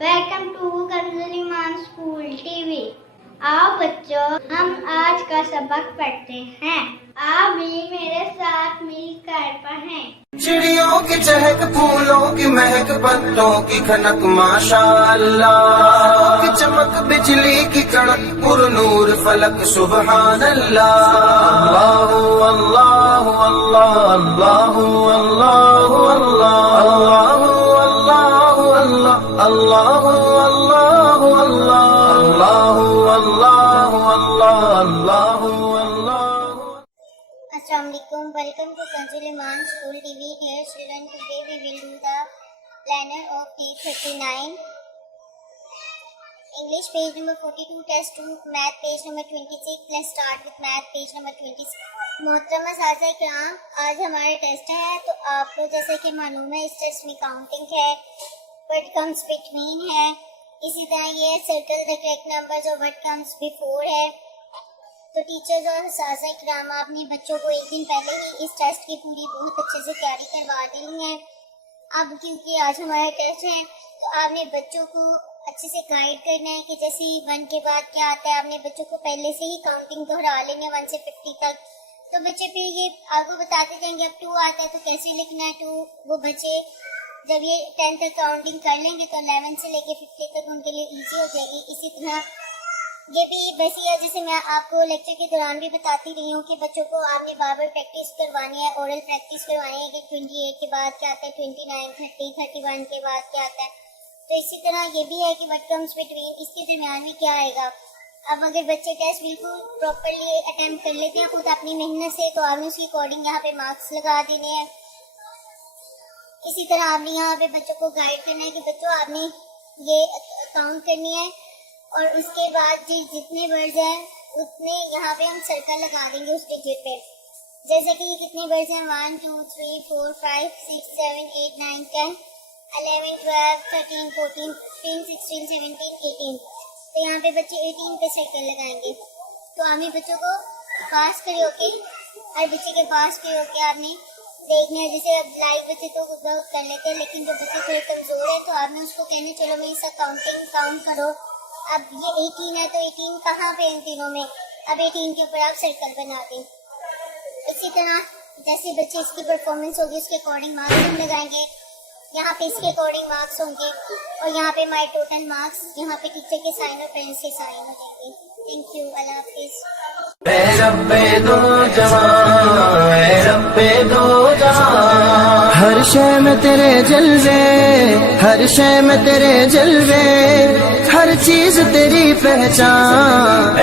Welcome to Kanzul Iman school TV. आओ बच्चों, हम आज का सबक पढ़ते हैं। आप भी मेरे साथ मिलकर पढ़ें। चिड़ियों की चहक, फूलों की महक, पत्तों की खनक, माशाअल्लाह की चमक, बिजली की कड़क, पुरनूर फलक, सुबहान अल्लाह। अल्लाहु अल्लाहु अल्लाह, अल्लाहु अल्लाहु अल्लाह, अल्लाहु अल्लाहु अल्लाह, अल्लाहु अल्लाहु अल्लाह, अल्लाहु अल्लाहु अल्लाह, अल्लाहु अल्लाह। Assalamualaikum. Welcome to Kanzul Iman School TV. Dear children, today we will do the planner of day 39. English page number 42, test 2, math page number 26. Let's start with math page number 26. मोहतरमा साज़ा इकराम, आज हमारा टेस्ट है। तो आपको जैसे कि मालूम है, इस टेस्ट में काउंटिंग है, व्हाट कम्स बिटवीन है, इसी तरह ये सर्कल द करेक्ट नंबर्स और व्हाट कम्स बिफोर है। तो टीचर्स और साज़ा इकराम, आपने बच्चों को एक दिन पहले ही इस टेस्ट की पूरी बहुत अच्छे से तैयारी करवा देनी है। अब क्योंकि आज हमारा टेस्ट है, तो आपने बच्चों को अच्छे से गाइड करना है कि जैसे 1 के बाद क्या आता है, आपने बच्चों को पहले से ही काउंटिंग दोहरा लेंगे 1 से 50 तक। तो बच्चे फिर ये आपको बताते जाएंगे अब 2 आता है तो कैसे लिखना है 2। वो बच्चे जब ये 10 तक काउंटिंग कर लेंगे तो 11 से लेके 50 तक उनके लिए ईजी हो जाएगी। इसी तरह ये भी वैसे है जैसे मैं आपको लेक्चर के दौरान भी बताती रही हूँ कि बच्चों को आपने बार बार प्रैक्टिस करवानी है, ओरल प्रैक्टिस करवानी है कि 28 के बाद क्या आता है, 29, 30, 31 के बाद क्या आता है। तो इसी तरह ये भी है कि व्हाट कम्स बिटवीन, इसके दरमियान में क्या आएगा। अब अगर बच्चे टेस्ट बिल्कुल प्रॉपरली अटेम्प्ट कर लेते हैं खुद अपनी मेहनत से, तो आपने उसके अकॉर्डिंग यहाँ पे मार्क्स लगा देने हैं। इसी तरह आपने यहाँ पे बच्चों को गाइड करना है कि बच्चों आपने ये काउंट करनी है और उसके बाद जितने वर्ड्स हैं उतने यहाँ पे हम सर्कल लगा देंगे उस डिजिट पे। जैसे कि कितने वर्ड्स हैं, 1 2 3 4 5 6 7 8 9 10 11 12 13 14 15 16 17 18। तो यहाँ पे बच्चे 18 पे सर्कल लगाएंगे। तो हमें बच्चों को पास खड़े होके, हर बच्चे के पास खड़े होके आपने देखना है। जैसे अब लाइव बच्चे तो बहुत कर लेते हैं, लेकिन जो बच्चे थोड़े कमजोर है तो आपने उसको कहना चलो मेरे साथ काउंट करो। अब ये 18 है तो 18 कहाँ पे इन तीनों में, अब 18 के ऊपर आप सर्कल बना दें। इसी तरह जैसे बच्चे इसकी परफॉर्मेंस होगी उसके अकॉर्डिंग मार्क्स हम लगाएंगे। यहाँ पे इसके अकॉर्डिंग मार्क्स होंगे और यहाँ पे माई टोटल मार्क्स, यहाँ पे टीचर के साइन और पेरेंट्स के साइन हो जाएंगे। थैंक यू, अल्लाह हाफिज। हर शय में तेरे जलवे, हर शय में तेरे जलवे, हर चीज तेरी पहचान।